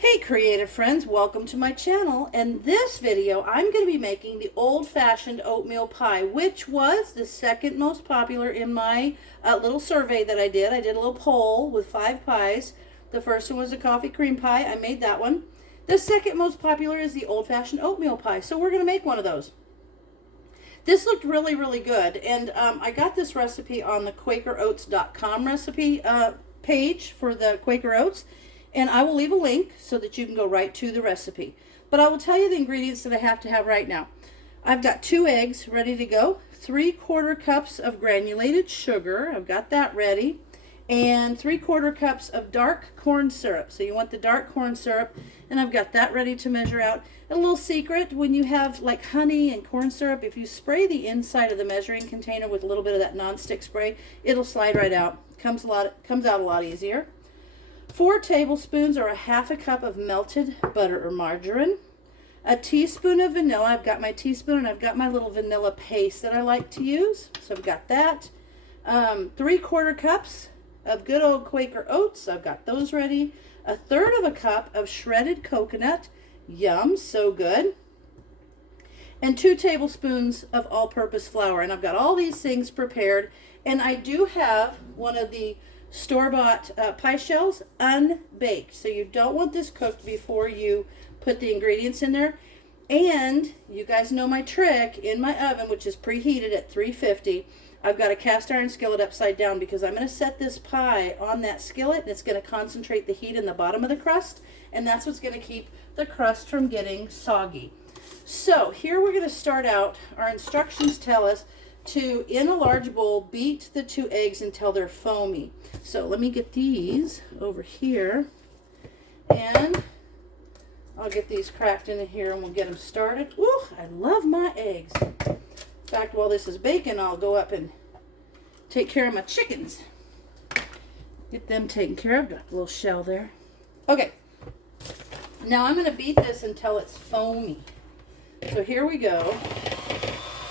Hey creative friends, welcome to my channel. In this video I'm going to be making the old-fashioned oatmeal pie, which was the second most popular in my little survey that I did. I did a little poll with 5 pies. The first one was a coffee cream pie. I made that one. The second most popular is the old-fashioned oatmeal pie, so we're going to make one of those. This looked really good, and I got this recipe on the QuakerOats.com recipe page for the Quaker Oats. And I will leave a link so that you can go right to the recipe. But I will tell you the ingredients that I have to have right now. I've got 2 eggs ready to go, 3/4 cups of granulated sugar, I've got that ready, and 3/4 cups of dark corn syrup. So you want the dark corn syrup, and I've got that ready to measure out. A little secret, when you have like honey and corn syrup, if you spray the inside of the measuring container with a little bit of that non-stick spray, it'll slide right out. Comes out a lot easier. 4 tablespoons or a 1/2 cup of melted butter or margarine. A teaspoon of vanilla. I've got my teaspoon and I've got my little vanilla paste that I like to use. So I've got that. 3/4 cups of good old Quaker Oats. I've got those ready. 1/3 of a cup of shredded coconut. Yum, so good. And 2 tablespoons of all-purpose flour. And I've got all these things prepared. And I do have one of the store-bought pie shells unbaked, so you don't want this cooked before you put the ingredients in there. And you guys know my trick. In my oven, which is preheated at 350, I've got a cast iron skillet upside down because I'm going to set this pie on that skillet, and it's going to concentrate the heat in the bottom of the crust, and that's what's going to keep the crust from getting soggy. So here we're going to start out. Our instructions tell us to, in a large bowl, beat the 2 eggs until they're foamy. So let me get these over here, and I'll get these cracked into here and we'll get them started. Ooh, I love my eggs. In fact, while this is baking, I'll go up and take care of my chickens. Get them taken care of. Got a little shell there. Okay, now I'm going to beat this until it's foamy. So here we go.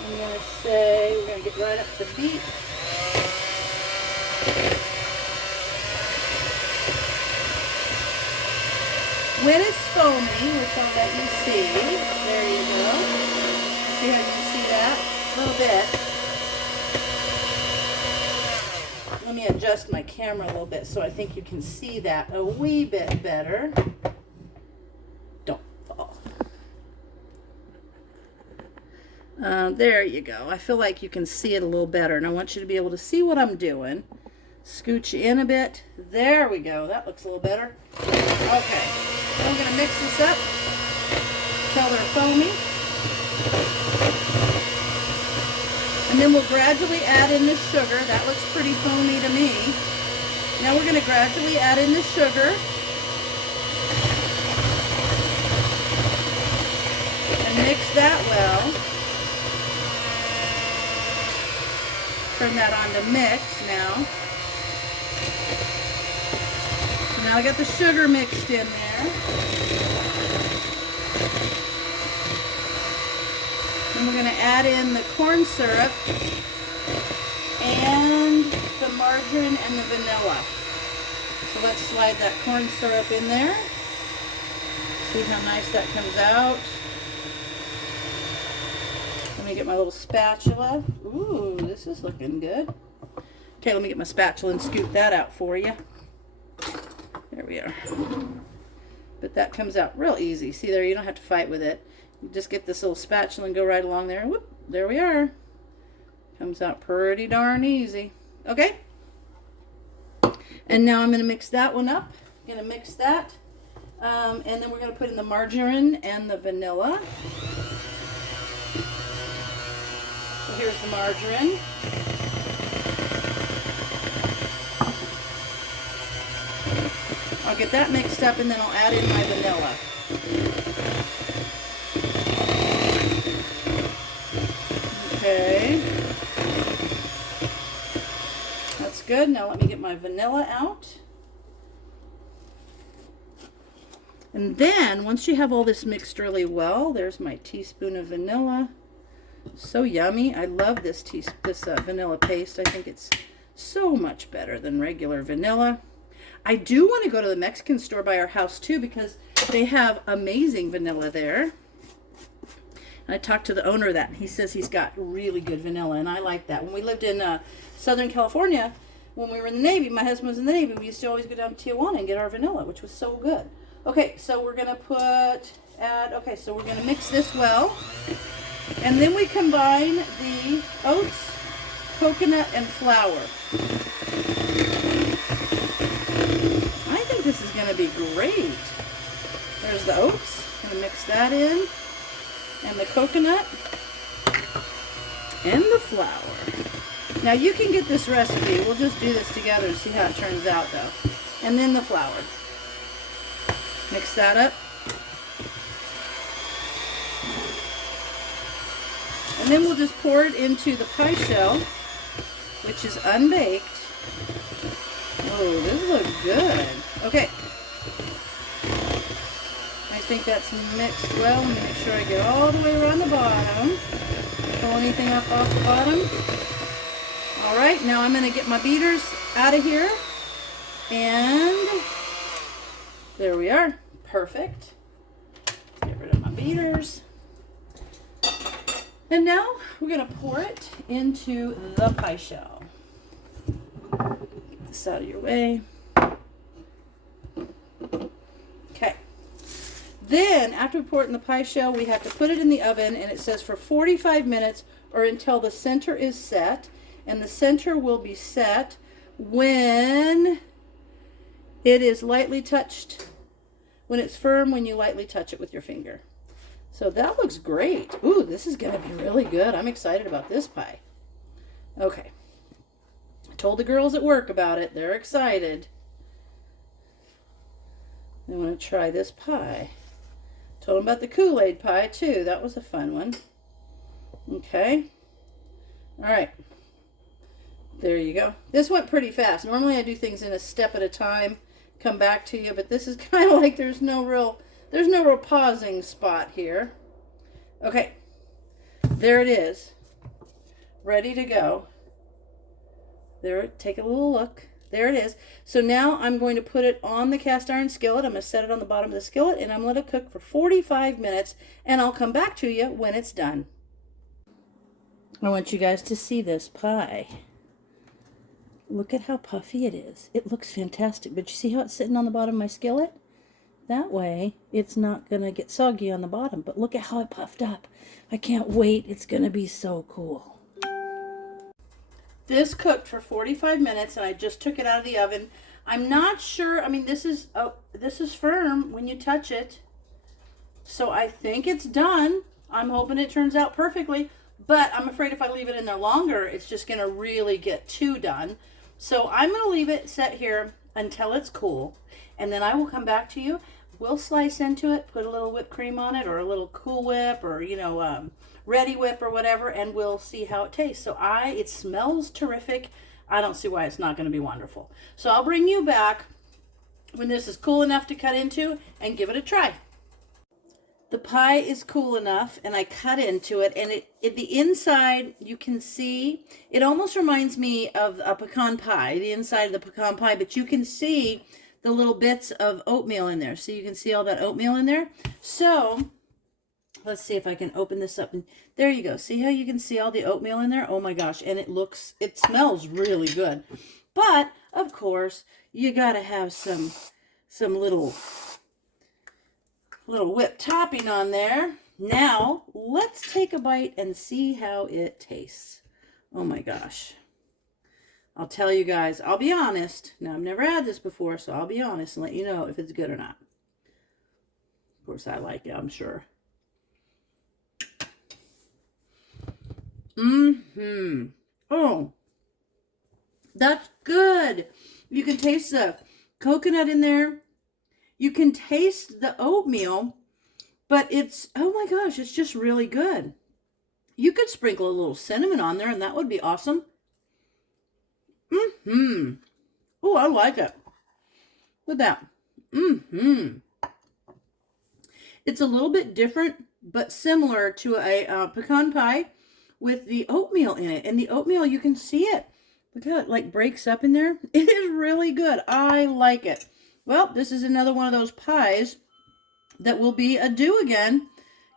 I'm going to say we're going to get right up to the beat. When it's foamy, which I'll let you see, there you go. See how you can see that? A little bit. Let me adjust my camera a little bit so I think you can see that a wee bit better. Don't fall. There you go. I feel like you can see it a little better, and I want you to be able to see what I'm doing. Scooch you in a bit. There we go. That looks a little better. Okay. I'm going to mix this up until they're foamy. And then we'll gradually add in the sugar. That looks pretty foamy to me. Now we're going to gradually add in the sugar. And mix that well. Turn that on to mix now. So now I got the sugar mixed in there. And we're going to add in the corn syrup and the margarine and the vanilla. So let's slide that corn syrup in there. See how nice that comes out. Let me get my little spatula. Ooh, this is looking good. Okay, let me get my spatula and scoop that out for you. There we are. But that comes out real easy. See there, you don't have to fight with it. You just get this little spatula and go right along there. Whoop, there we are. Comes out pretty darn easy. Okay. And now I'm going to mix that one up. I'm going to mix that. And then we're going to put in the margarine and the vanilla. So here's the margarine. I'll get that mixed up and then I'll add in my vanilla. Okay. That's good. Now let me get my vanilla out. And then, once you have all this mixed really well, there's my teaspoon of vanilla. So yummy. I love this vanilla paste. I think it's so much better than regular vanilla. I do want to go to the Mexican store by our house too, because they have amazing vanilla there. And I talked to the owner of that, and he says he's got really good vanilla, and I like that. When we lived in Southern California, when we were in the Navy, my husband was in the Navy, we used to always go down to Tijuana and get our vanilla, which was so good. Okay, so we're going to so we're going to mix this well. And then we combine the oats, coconut, and flour. I think this is going to be great. There's the oats. Going to mix that in. And the coconut. And the flour. Now you can get this recipe. We'll just do this together and see how it turns out though. And then the flour. Mix that up. And then we'll just pour it into the pie shell, which is unbaked. Oh, this looks good. Okay. I think that's mixed well. Let me make sure I get all the way around the bottom. Pull anything up off the bottom. All right, now I'm going to get my beaters out of here. And there we are. Perfect. Get rid of my beaters. And now we're going to pour it into the pie shell. Get this out of your way. Okay. Then, after we pour it in the pie shell, we have to put it in the oven, and it says for 45 minutes or until the center is set. And the center will be set when it is lightly touched, when it's firm, when you lightly touch it with your finger. So that looks great. Ooh, this is going to be really good. I'm excited about this pie. Okay. I told the girls at work about it. They're excited. They want to try this pie. Told them about the Kool-Aid pie too. That was a fun one. Okay. All right. There you go. This went pretty fast. Normally I do things in a step at a time, come back to you, but this is kind of like there's no real pausing spot here. Okay. There it is. Ready to go. There, take a little look. There it is. So now I'm going to put it on the cast iron skillet. I'm going to set it on the bottom of the skillet, and I'm going to cook for 45 minutes, and I'll come back to you when it's done. I want you guys to see this pie. Look at how puffy it is. It looks fantastic. But you see how it's sitting on the bottom of my skillet? That way, it's not going to get soggy on the bottom. But look at how it puffed up. I can't wait. It's going to be so cool. This cooked for 45 minutes, and I just took it out of the oven. I'm not sure. I mean, this is firm when you touch it. So I think it's done. I'm hoping it turns out perfectly. But I'm afraid if I leave it in there longer, it's just going to really get too done. So I'm going to leave it set here until it's cool. And then I will come back to you. We'll slice into it, put a little whipped cream on it, or a little Cool Whip, or, Ready Whip or whatever, and we'll see how it tastes. So it smells terrific. I don't see why it's not going to be wonderful. So I'll bring you back when this is cool enough to cut into and give it a try. The pie is cool enough, and I cut into it, and the inside, you can see, it almost reminds me of a pecan pie, the inside of the pecan pie, but you can see the little bits of oatmeal in there. So you can see all that oatmeal in there. So let's see if I can open this up. And there you go. See how you can see all the oatmeal in there? Oh my gosh. And it smells really good. But of course, you got to have some little whipped topping on there. Now, let's take a bite and see how it tastes. Oh my gosh. I'll tell you guys, I'll be honest. Now, I've never had this before, so I'll be honest and let you know if it's good or not. Of course, I like it, I'm sure. Oh, that's good. You can taste the coconut in there. You can taste the oatmeal, but oh my gosh, it's just really good. You could sprinkle a little cinnamon on there, and that would be awesome. Oh, I like it. Look at that. It's a little bit different, but similar to a pecan pie with the oatmeal in it. And the oatmeal, you can see it. Look how it like breaks up in there. It is really good. I like it. Well, this is another one of those pies that will be a do again.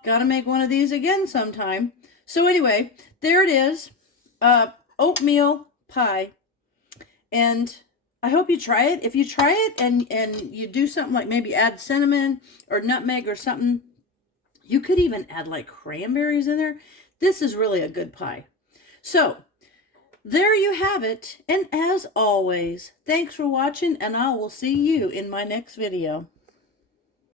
Gotta make one of these again sometime. So anyway, there it is. Oatmeal pie. And I hope you try it. If you try it and you do something like maybe add cinnamon or nutmeg or something, you could even add like cranberries in there. This is really a good pie. So there you have it. And as always, thanks for watching, and I will see you in my next video.